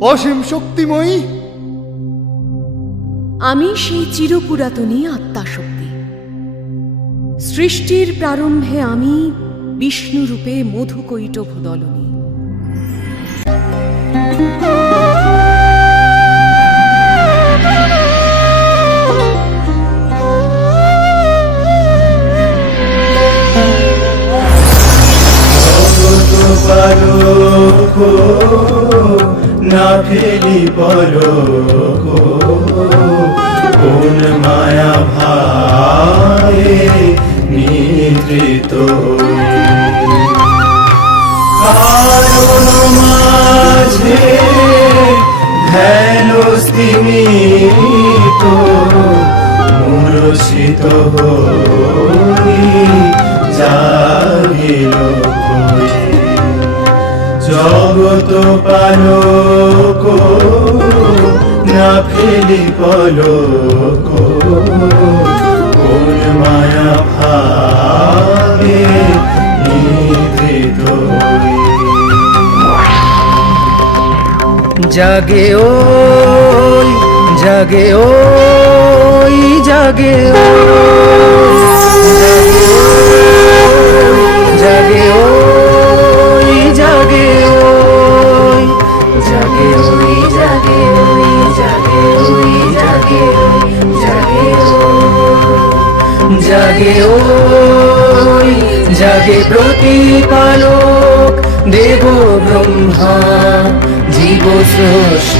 অসীম শক্তিময়ী। আমি সেই চিরপুরাতনী আত্মাশক্তি। সৃষ্টির প্রারম্ভে আমি বিষ্ণুরূপে মধুকৈটভ দলনী পারো না ফেলি পরো কোন মায়া ভায়ে নিদ্রিত। কারণ মাঝে ধ্যান স্তিমিত মূর্ছিত হই জাগিল কই জগত পালক, না ফেলি পলক। কোন মায়া ভাবে নিদ্রিত জাগে ওই জাগে ওই জাগে ওই।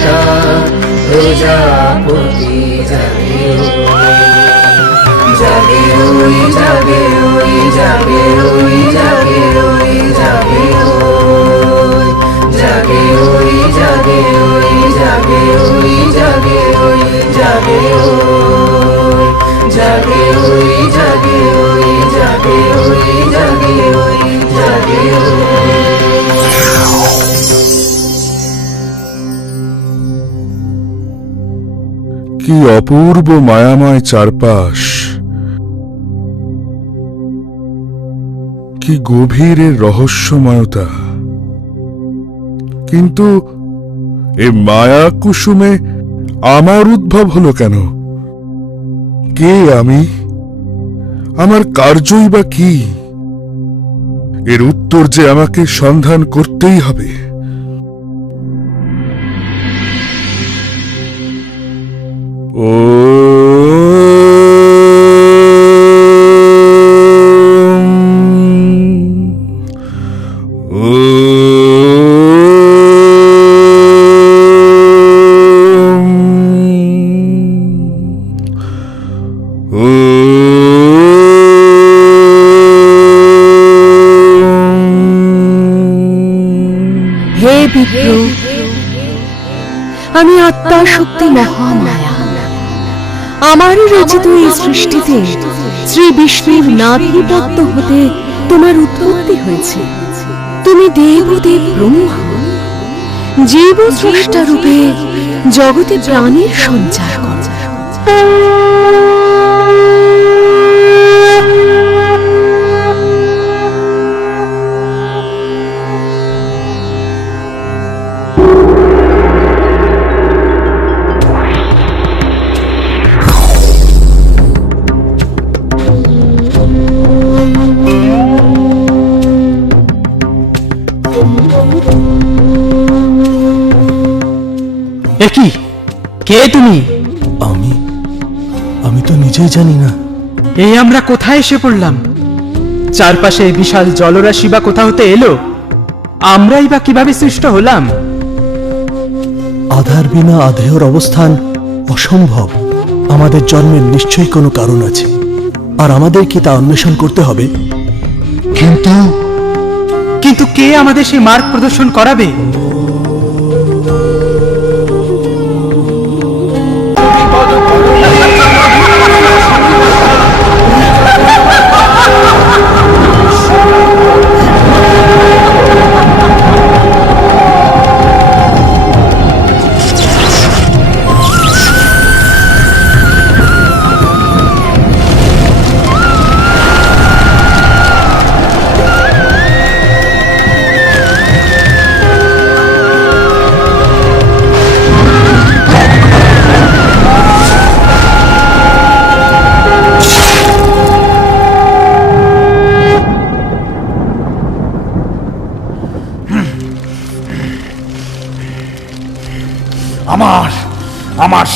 স্রষ্টা প্রজাপতি ওই। জাগে ওই জাগে ওই জাগে ওই জাগে ওই জাগে ওই জাগে ওই জাগে ওই জাগে ওই জাগে ওই জাগে ওই জাগে ওই জাগে ওই জাগে ওই জাগে ওই কি অপূর্ব মায়াময় চারপাশ। কি গভীর রহস্যময়তা। কিন্তু এ মায়া কুসুমে আমার উদ্ভব হলো কেন? কে আমি? আমার কার্যই বা কি? এর উত্তর যে আমাকে সন্ধান করতেই হবে। Oh. রচিত এই সৃষ্টিতে শ্রী বিষ্ণুর নাভিপদ্ম হতে তোমার উৎপত্তি হয়েছে। তুমি দেবদেব ব্রহ্মা জীব স্রষ্টা রূপে জগতে প্রাণের সঞ্চার করো। একই কে তুমি? আমি? আমি তো নিজেই জানি না। এই আমরা কোথায় এসে পড়লাম? চারপাশে এই বিশাল জলরাশি বা কোথা হতে এলো? আমরাই বা কীভাবে সৃষ্ট হলাম? আধার বিনা আধেয়র অবস্থান অসম্ভব। আমাদের জন্মের নিশ্চয়ই কোনো কারণ আছে। আর আমাদের কি তা অন্বেষণ করতে হবে? কিন্তু কিন্তু কে আমাদের সেই মার্গ প্রদর্শন করাবে?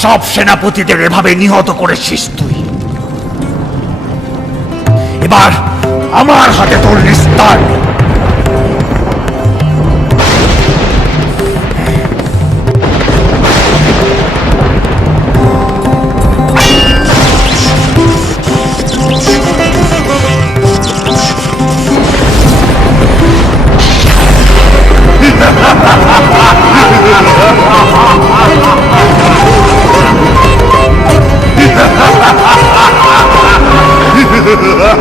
সব সেনাপতিদের এভাবে নিহত করেছিস তুই। এবার আমার হাতে তোর নিস্তার। কি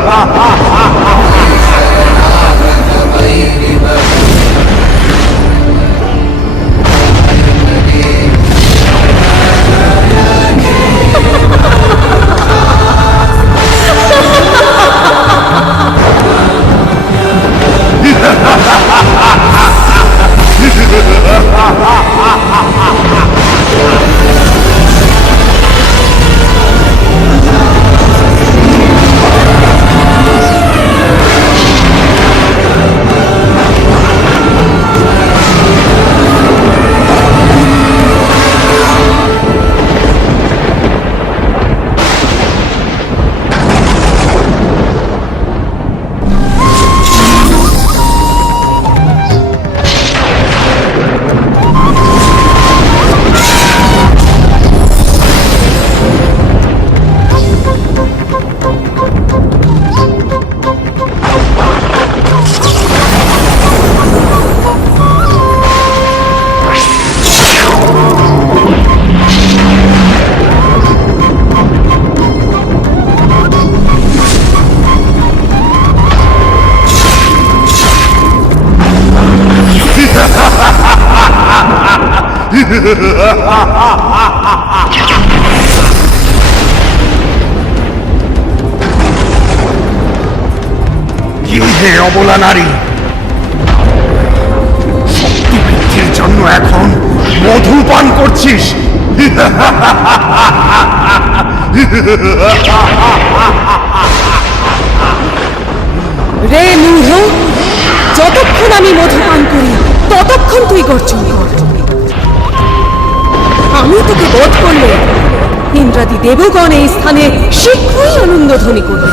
ha ha ha অবলা নারী। শক্তি বৃদ্ধির জন্য এখন মধু পান করছিস। রে মূঢ় যতক্ষণ আমি মধুপান করি, ততক্ষণ তুই গর্জন কর। আমি তোকে বোধ করলে ইন্দ্রাদি দেবগণ এই স্থানে শীঘ্রই আনন্দধ্বনি করবে।